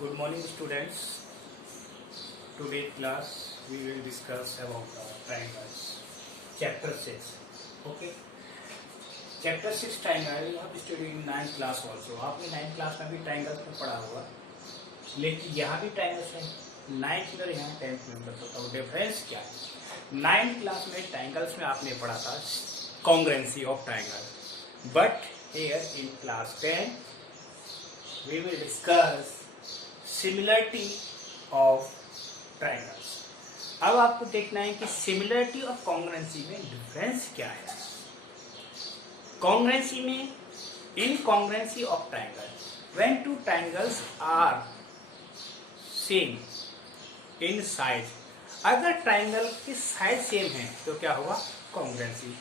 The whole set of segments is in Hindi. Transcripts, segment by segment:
Good morning, students. Today class we will discuss about triangles. Chapter 6. Okay. Chapter 6 triangle you have studied in 9th class also. आपने 9th class में भी triangles को पढ़ा होगा. लेकिन यहाँ भी triangles है. 9th में यहाँ 10th में बताओ डिफरेंस क्या है. 9th क्लास में triangles में आपने पढ़ा था congruency of triangle. But here in class 10 we will discuss similarity of triangles. अब आपको देखना है कि सिमिलरिटी और कॉन्ग्रुएंसी में डिफरेंस क्या है. कॉन्ग्रुएंसी में incongruency of triangle when two triangles are same in size. अगर ट्राइंगल की साइज सेम है तो क्या होगा कॉन्ग्रुएंसी.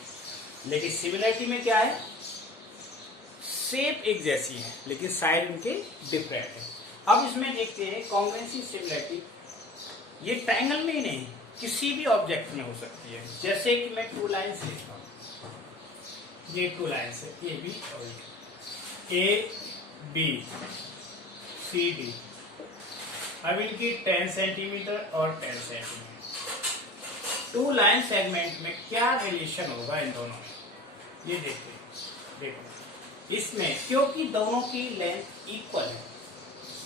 लेकिन सिमिलरिटी में क्या है शेप एक जैसी है लेकिन साइज उनके डिफरेंट है. अब इसमें देखते हैं कॉन्ग्रुएंसी सिमिलरिटी. ये ट्रायंगल में ही नहीं किसी भी ऑब्जेक्ट में हो सकती है. जैसे कि मैं टू लाइन्स लिखता हूँ. ये टू लाइन्स है ए बी और ए बी सी डी. अब इनकी 10 सेंटीमीटर और 10 सेंटीमीटर. टू लाइन सेगमेंट में क्या रिलेशन होगा इन दोनों में ये देखते हैं. देखो इसमें क्योंकि दोनों की लेंथ इक्वल है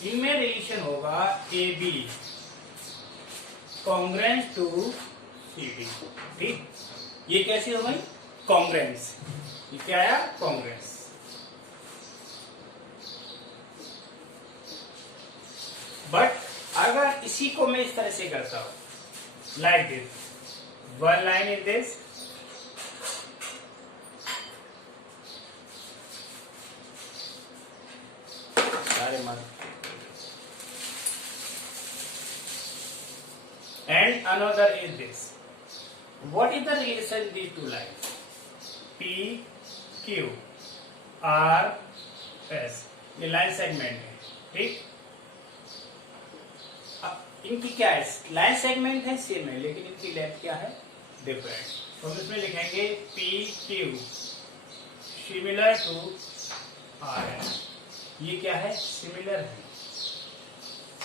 इनमें रिलेशन होगा A B congruence to C D. ठीक. ये कैसे हो गई कॉन्ग्रुएंस. ये क्या आया कॉन्ग्रुएंस. बट अगर इसी को मैं इस तरह से करता हूं like this. One line is this सारे mark and another is this. What is the relation these two lines? P, Q, R, S. ये लाइन सेगमेंट है. ठीक. इनकी क्या है लाइन सेगमेंट है सेम है लेकिन इनकी लेंथ क्या है डिफरेंट. तो हम इसमें लिखेंगे P, Q similar to R S. ये क्या है सिमिलर है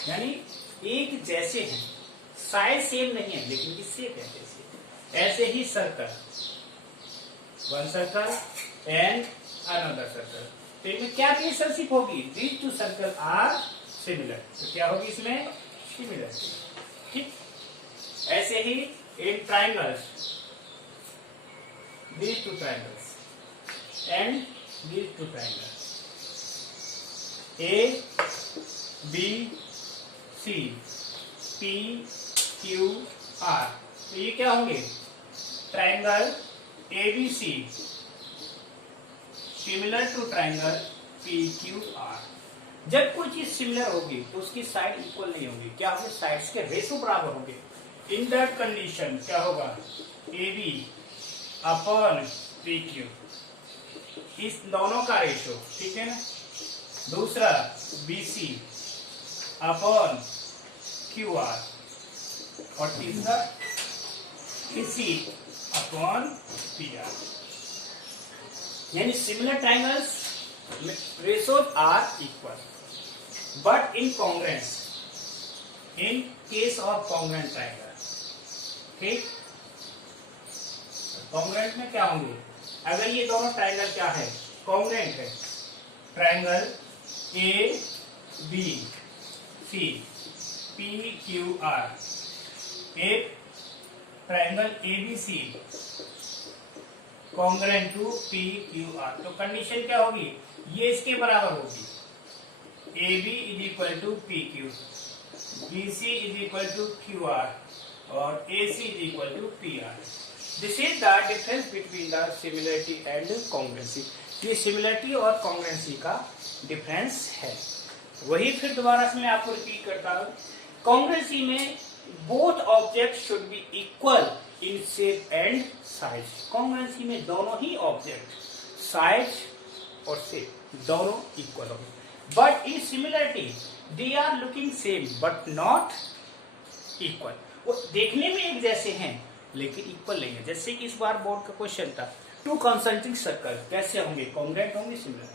यानी एक जैसे हैं. साइज सेम नहीं है लेकिन ये शेप है जैसे. ऐसे ही circle one circle and another circle. तो इनमें क्या रिलेशनशिप होगी these two circle are similar. तो क्या होगी इसमें सिमिलर. ठीक. ऐसे ही इन triangles these two triangles and these two triangles A B C P Q R. तो ये क्या होंगे triangle A B C similar to triangle P Q R. जब कोई चीज सिमिलर होगी तो उसकी साइड इक्वल नहीं होगी. क्या होगी साइड्स के रेशो बराबर होंगे. इन दैट कंडीशन क्या होगा A B upon P Q इस दोनों का रेशो. ठीक है ना. दूसरा B C upon Q R और तीसरा इसी अपॉन पी आर. यानी similar triangles ratios are equal but in congruence in case of congruent triangle. ठीक. कॉन्ग्रुएंट में क्या होंगे अगर ये दोनों ट्राइंगल क्या है कॉन्ग्रुएंट है. Triangle A B C P Q R एक triangle A B C congruent to P Q R. तो कंडीशन क्या होगी ये इसके बराबर होगी. A B is equal to P Q B C is equal to Q R और A C is equal to P R. This is the difference between the similarity and congruency. ये सिमिलरिटी और कॉन्ग्रुएंसी का डिफरेंस है. वही फिर दोबारा से मैं आपको रिपीट करता हूं. कॉन्ग्रुएंसी में both object should be equal in shape and size. Congruency में दोनों ही ऑब्जेक्ट साइज और शेप दोनों इक्वल होंगे. But in similarity they are looking same but not equal. वो देखने में एक जैसे हैं लेकिन इक्वल नहीं है. जैसे कि इस बार बोर्ड का क्वेश्चन था टू कंसंट्रिक सर्कल कैसे होंगे कॉन्ग्रुएंट होंगे सिमिलर.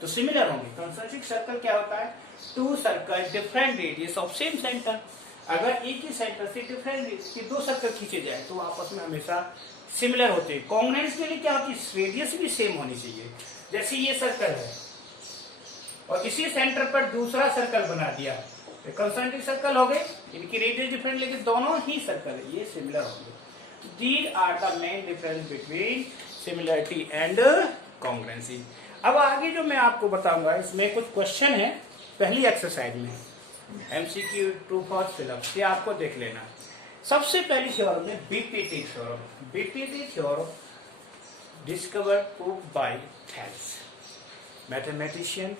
तो सिमिलर होंगे। कंसेंट्रिक सर्कल क्या होता है? Two circle different radius of same centre. अगर एक ही सेंटर से डिफरेंट के दो सर्कल खींचे जाए तो आपस में हमेशा सिमिलर होते हैं। कॉन्ग्रुएंस के लिए क्या होती है? रेडियस भी सेम होनी चाहिए। जैसे ये सर्कल है और इसी सेंटर पर दूसरा सर्कल बना दिया तो कंसेंट्रिक सर्कल हो गए, इनकी रेडियस डिफरेंट लेकिन दोनों ही सर्कल है, ये सिमिलर होंगे। These are the main difference between similarity and congruency। अब आगे जो मैं आपको बताऊंगा इसमें कुछ क्वेश्चन है पहली एक्सरसाइज में, एमसीक्यू ट्रू फॉल्स फिलअप से आपको देख लेना। सबसे पहली थ्योरम है BPT theorem. BPT theorem discovered proved bye Thales mathematician.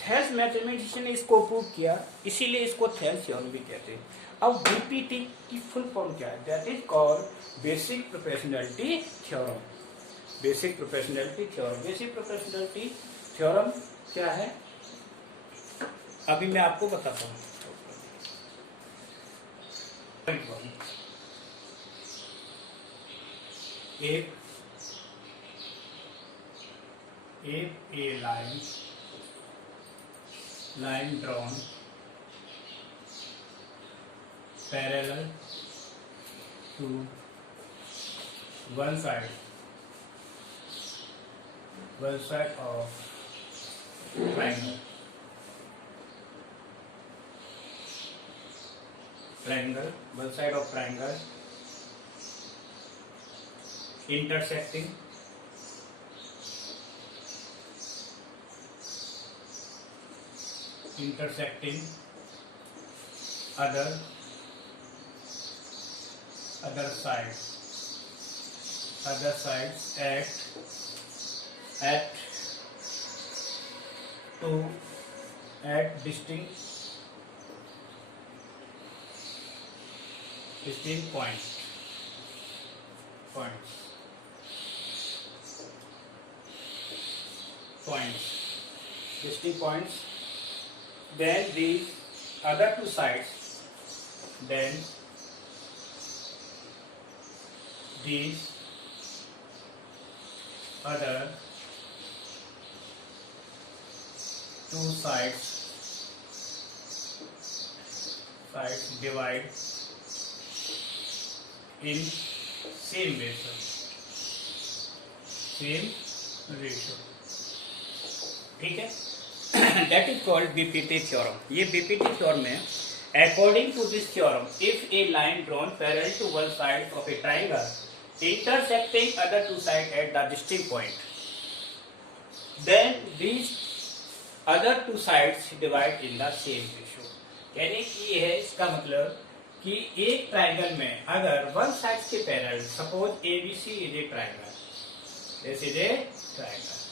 Thales mathematician ने इसको प्रूव किया, इसीलिए इसको थेल्स थ्योरम भी कहते हैं। अब बीपीटी की फुल फॉर्म क्या है? That is called basic proportionality theorem. Basic proportionality theorem. Basic proportionality theorem क्या है अभी मैं आपको बताता हूँ। ए line drawn parallel to one side of triangle one side of triangle intersecting other sides at distinct points distinct points. Then these other two sides, then these other two sides divide in same ratio. ठीक है, that is called BPT theorem। ये BPT theorem है। According to this theorem, if a line drawn parallel to one side of a triangle intersecting other two sides at the distinct point, then these other two sides divide in the same ratio। यानी कि ये है, इसका मतलब कि एक ट्राइंगल में अगर वन साइड के parallel, suppose ABC is a triangle, this is a triangle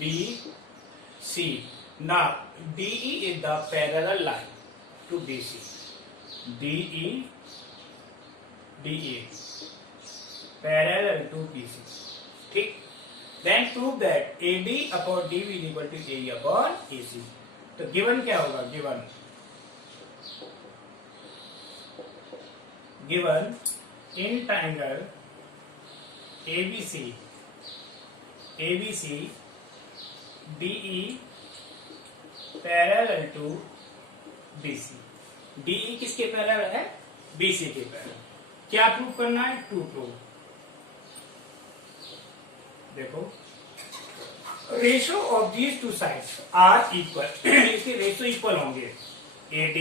ABC। Now DE is the parallel line to BC। DE parallel to BC। ठीक, then prove that AD upon DB is equal to AE upon AC। तो गिवन क्या होगा? Given in triangle ABC DE parallel to BC। DE किसके पैरेलल है? BC के पैरेलल। क्या प्रूव करना है? To prove. देखो, ratio of these two sides are equal. इसके रेशियो इक्वल होंगे। AD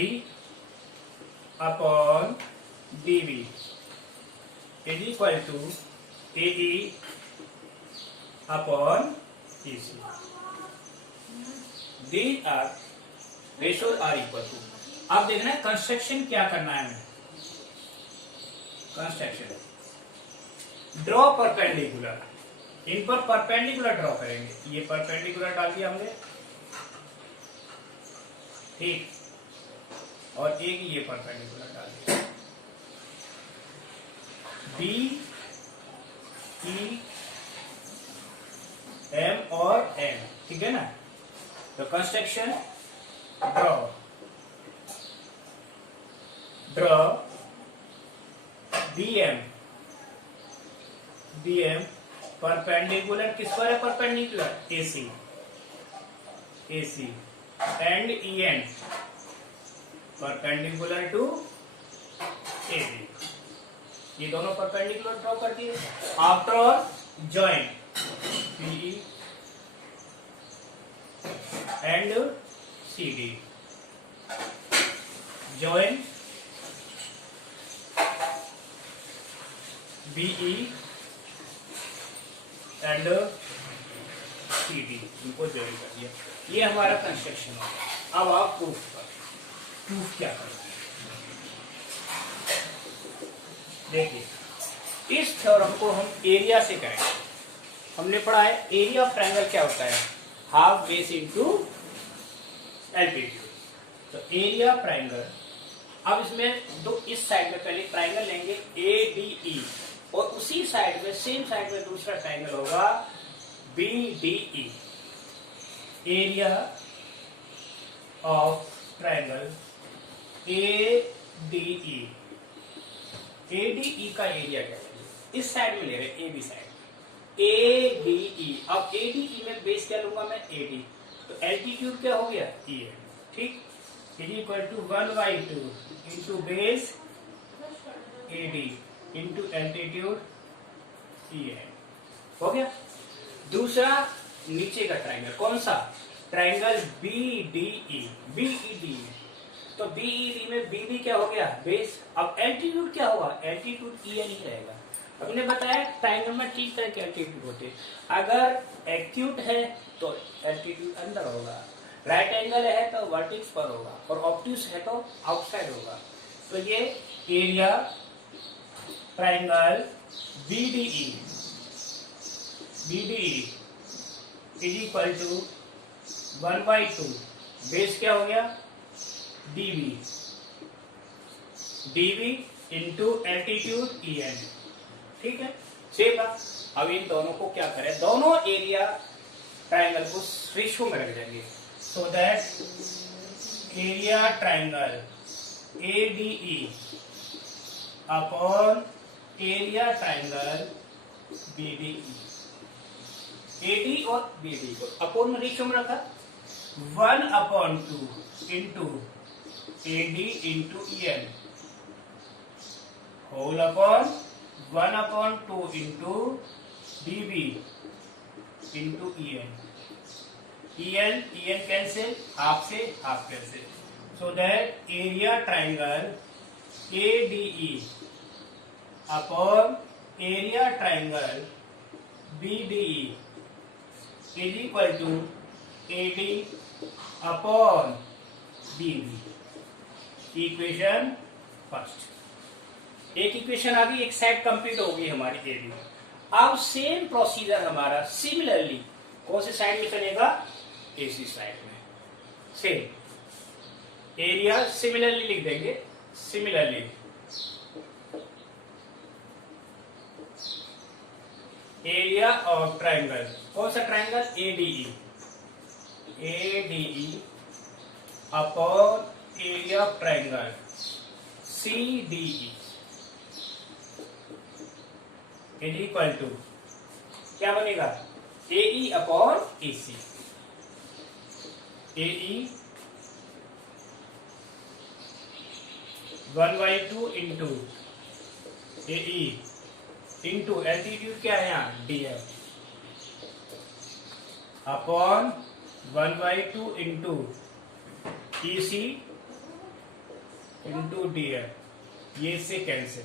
upon DB is equal to AE upon EC। These are ratios are equal to। अब देखना है कंस्ट्रक्शन क्या करना है हमें। कंस्ट्रक्शन ड्रॉ परपेंडिकुलर, इन पर परपेंडिकुलर ड्रॉ करेंगे। ये परपेंडिकुलर डाल दिया हमने, ठीक, और एक ये परपेंडिकुलर डाल दिया। BE M और N, ठीक है ना। तो कंस्ट्रक्शन ड्रॉ BM परपेंडिकुलर किस पर है? Perpendicular AC and EN perpendicular to AB, ये दोनों परपेंडिकुलर ड्रॉ कर दिए। After all join PE and CD, join BE and CD, इनको ज्वाइन कर दिया। ये हमारा कंस्ट्रक्शन होगा। अब आप प्रूफ क्या करना है देखिए। इस थ्योरम को हम एरिया से करेंगे। हमने पढ़ा है एरिया ऑफ ट्रायंगल क्या होता है? Half base into altitude. तो एरिया ट्रायंगल, अब इसमें दो, इस साइड में पहले ट्रायंगल लेंगे ADE और उसी साइड में सेम साइड में दूसरा ट्रायंगल होगा BDE। Area of triangle ADE, ADE का एरिया क्या है? इस साइड में ले रहे AB साइड ADE। अब ADE में बेस क्या लूंगा मैं? AD, तो एल्टीट्यूड क्या हो गया? EN, ठीक, is equal to 1/2 into base AD into altitude EN, हो गया। दूसरा नीचे का ट्रायंगल कौन सा? ट्रायंगल BDE में, तो BED में BD क्या हो गया? बेस। अब एल्टीट्यूड क्या होगा? एल्टीट्यूड EN ही रहेगा। हमने बताया ट्रायंगल में 3 तरह के एल्टीट्यूड होते हैं। अगर एक्यूट है तो एल्टीट्यूड अंदर होगा, राइट एंगल है तो वर्टेक्स पर होगा, और ऑब्ट्यूस है तो आउटसाइड होगा। तो ये area triangle BDE is equal to 1/2 base क्या हो गया? DB इंटू एल्टीट्यूड EN, ठीक है, सेम बात। अब इन दोनों को क्या करें? दोनों एरिया ट्रायंगल को रेशियो में रख देंगे, so that area triangle ADE upon area triangle BDE। AD और BD को अपॉन में रेशियो में रखा, 1/2 into AD into EN whole upon 1/2 into DB into EN cancel, half से half cancel, so that area triangle ADE upon area triangle BDE is equal to AD upon DB। Equation first, एक इक्वेशन आ गई, एक साइड कंप्लीट हो गई हमारी AD। अब सेम प्रोसीजर हमारा सिमिलरली कौन से साइड में चलेगा? AC साइड में। सेम एरिया सिमिलरली लिख देंगे, सिमिलरली एरिया ऑफ ट्रायंगल, कौन सा triangle? ADE upon area of triangle CDE is equal to क्या बनेगा? AE upon AC। AE 1/2 into AE into altitude क्या है यहाँ? DF upon 1/2 into EC into DF, ये से कैंसिल,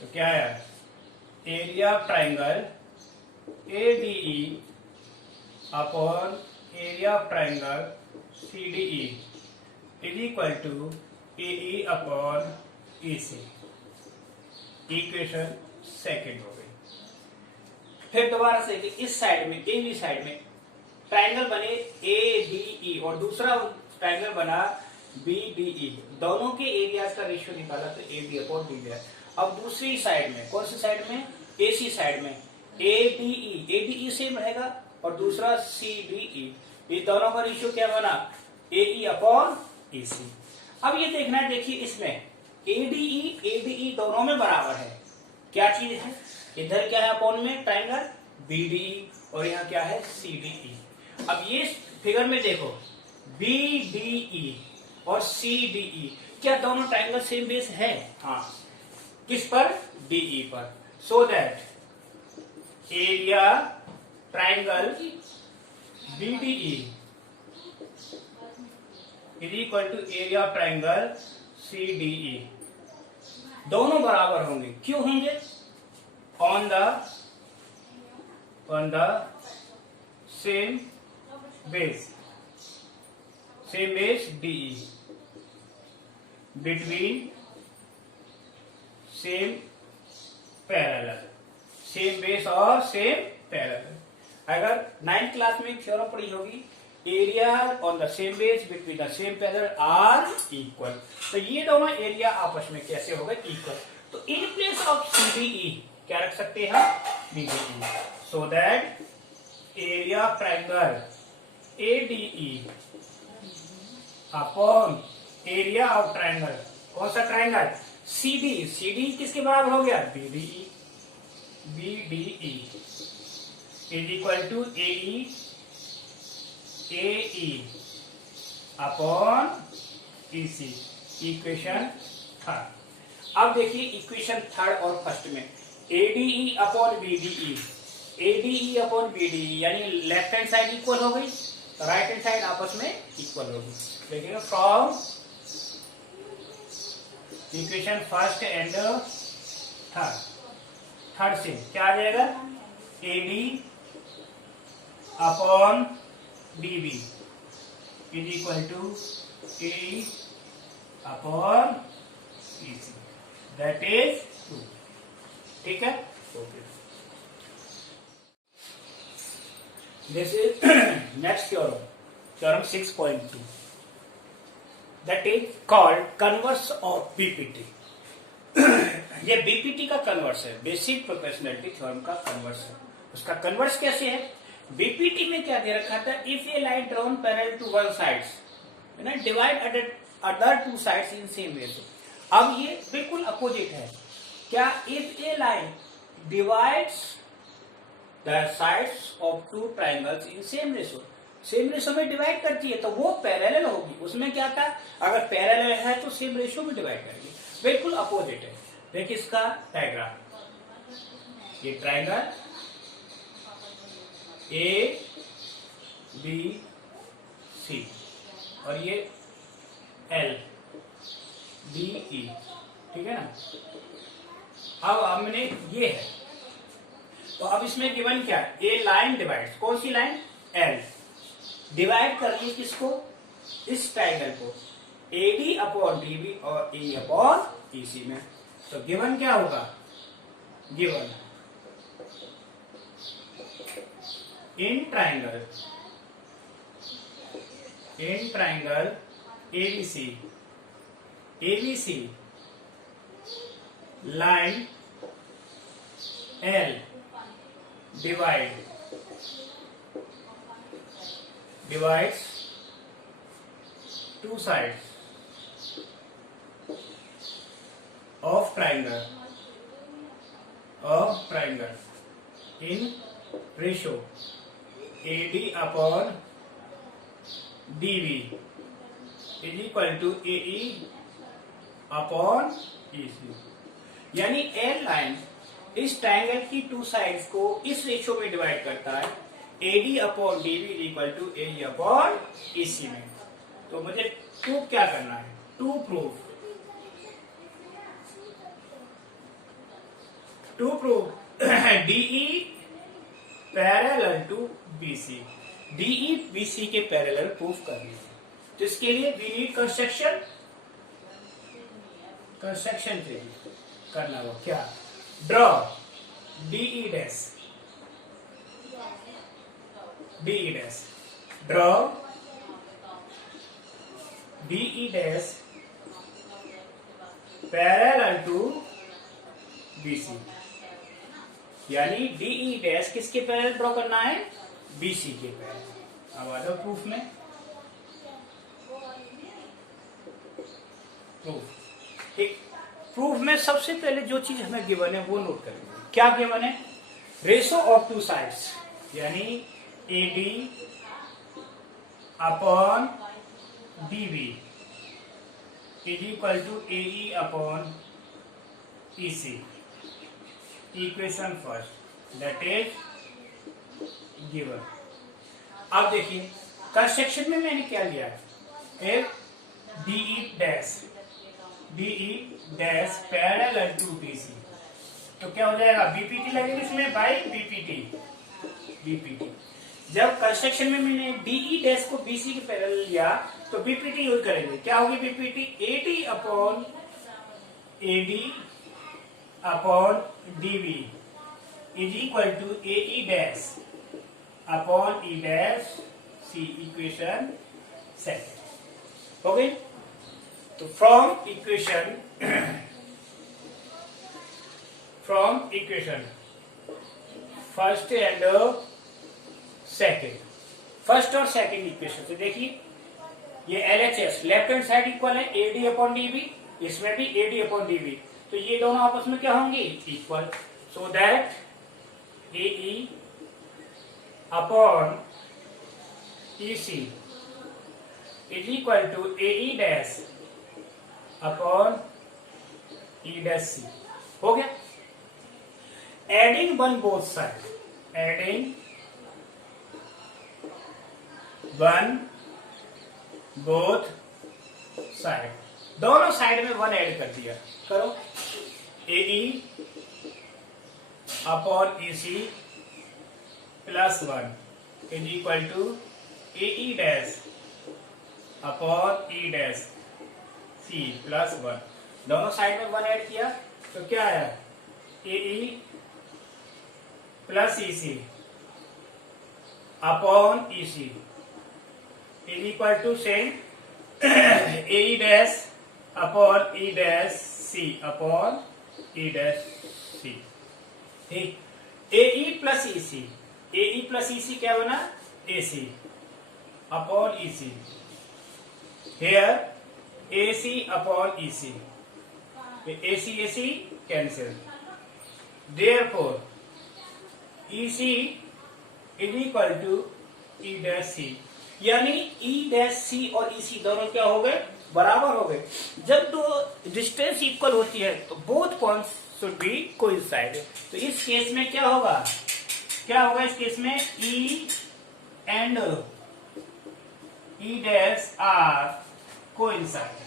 तो क्या है? Area of triangle ADE upon area of triangle CDE is equal to AE upon EC। Equation second हो गई। फिर दोबारा से इस साइड में AB साइड में ट्रायंगल बने ADE और दूसरा ट्रायंगल बना BDE, दोनों के एरियाज का रेशियो निकाला तो AB अपॉन DB। अब दूसरी साइड में कौन सी साइड में? AC साइड में ADE सेम रहेगा और दूसरा CDE, ये दोनों का रेशियो क्या बना? AE upon AC। अब ये देखना है, देखिए इसमें ADE दोनों में बराबर है। क्या चीज है? इधर क्या है अपॉन में? ट्रायंगल BDE और यहाँ क्या है CDE। अब ये फिगर में देखो BDE और CDE, क्या दोनों ट्राइंगल सेम बेस है? हाँ, किस पर? DE पर। So that area triangle BDE is equal to area of triangle CDE, दोनों बराबर होंगे। क्यों होंगे? On the same base DE, between same parallel, same base और सेम पैरेलल। अगर 9th क्लास में थ्योरम पढ़ी होगी, area on the same base between the same parallel are equal, तो ये दोनों एरिया आपस में कैसे हो गए? इक्वल। तो इन प्लेस ऑफ CDE क्या रख सकते हैं? BDE, so that area of triangle ADE upon area of triangle, कौन सा ट्राइंगल? CD किसके बराबर हो गया? BDE is equal to AE upon EC, equation third. अब देखिए इक्वेशन थर्ड और फर्स्ट में ADE अपॉन BDE यानी लेफ्ट हैंड साइड इक्वल हो गई, राइट हैंड साइड आपस में इक्वल होगी। देखिए from equation first and third से क्या आ जाएगा? AD upon BB is equal to AE upon EC, that is 2। ठीक है, okay. This is next theorem 6.2, that is called converse of BPT। ये BPT का कन्वर्स है, बेसिक प्रोपोर्शनैलिटी थ्योरम का कन्वर्स है। उसका कन्वर्स कैसे है? BPT में क्या दे रखा था? If a line drawn parallel to one sides divide other two sides in same ratio. अब ये बिल्कुल अपोजिट है। क्या? If a line divides the sides of two triangles in same ratio में डिवाइड करती है तो वो पैरेलल होगी। उसमें क्या था? अगर पैरेलल है तो सेम रेशियो में डिवाइड करेगी। बिल्कुल अपोजिट है। देखिए इसका डायग्राम, ये ट्राइंगल ABC और ये LDE, ठीक है ना। अब हमने ये है, तो अब इसमें गिवन क्या है? ए लाइन डिवाइड्स, कौन सी लाइन? L डिवाइड कर रही है किसको? इस ट्राइंगल को AD अपॉन DB और AE अपॉन EC में। तो गिवन क्या होगा? Given in triangle ABC line L divides two sides of triangle in ratio AD upon DB is equal to AE upon EC। यानी L लाइन इस ट्राइंगल की टू साइड्स को इस रेशियो में डिवाइड करता है, AD upon DB is equal to AE upon EC में। तो मुझे प्रूफ क्या करना है? To proof DE parallel to BC, DE BC के पैरेलल प्रूफ कर लीजिए। तो इसके लिए वी नीड कंस्ट्रक्शन चाहिए करना हो। क्या? Draw DE dash draw DE dash parallel to BC, यानी DE डैश किसके पैरेलल ड्रॉ करना है? BC के पैरेलल। अब आ जाओ प्रूफ में। ठीक, प्रूफ में सबसे पहले जो चीज हमें गिवन है वो नोट करेंगे। क्या गिवन है? रेशो ऑफ टू साइड्स यानी AD upon DB is equal to AE upon EC। Equation first that is given. अब देखिए कंस्ट्रक्शन में मैंने क्या लिया है, एक DE dash parallel to BC, तो क्या हो जाएगा BPT लगेगा इसमें बाई BPT। जब कंस्ट्रक्शन में मैंने DE डैश को BC के पैरेलल लिया तो BPT यूज करेंगे, क्या होगी BPT, AD upon DB is equal to AE dash upon E dash C। Equation second हो गई। तो from equation first and second, first और सेकंड इक्वेशन से देखिए ये LHS left hand side equal है AD अपॉन DB, इसमें भी AD अपॉन DB, तो ये दोनों आपस में क्या होंगे equal, so that AE upon EC is equal to AE dash upon E dash C। हो गया। Adding one both side, adding one both side, दोनों साइड में वन ऐड कर दिया, करो AE upon EC plus one is equal to AE dash upon E dash C plus one, दोनों साइड में वन ऐड किया तो क्या है AE plus EC upon EC is equal to same AE dash upon E dash C upon E dash C। ठीक, AE plus EC, AE plus EC क्या बना AC upon EC, here AC upon EC, AC cancel, therefore EC is equal to E dash C, यानी E डैश C और EC दोनों क्या हो गए बराबर हो गए। जब दो डिस्टेंस इक्वल होती है तो both points should be coincide, तो इस केस में क्या होगा इस केस में E and E dash are coincide,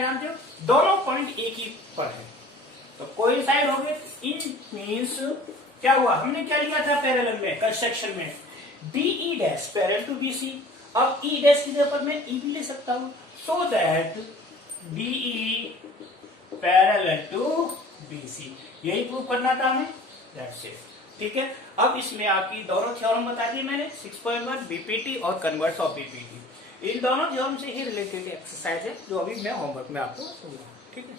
जानते हो दोनों पॉइंट एक ही पर है तो कोइंसाइड हो गए। इन मींस क्या हुआ, हमने क्या लिया था पैरेलल में कंस्ट्रक्शन में DE dash parallel to BC, अब E डैश की जगह पर मैं E भी ले सकता हूं, so that DE parallel to BC, यही प्रूव करना था हमें, दैट्स इट। ठीक है, अब इसमें आपकी दोनों थ्योरम बता दिए मैंने 6.1 BPT और कन्वर्स ऑफ BPT, इन दोनों थ्योरम से ही रिलेटेड एक्सरसाइज है जो अभी मैं होमवर्क में आपको दूंगा। ठीक है।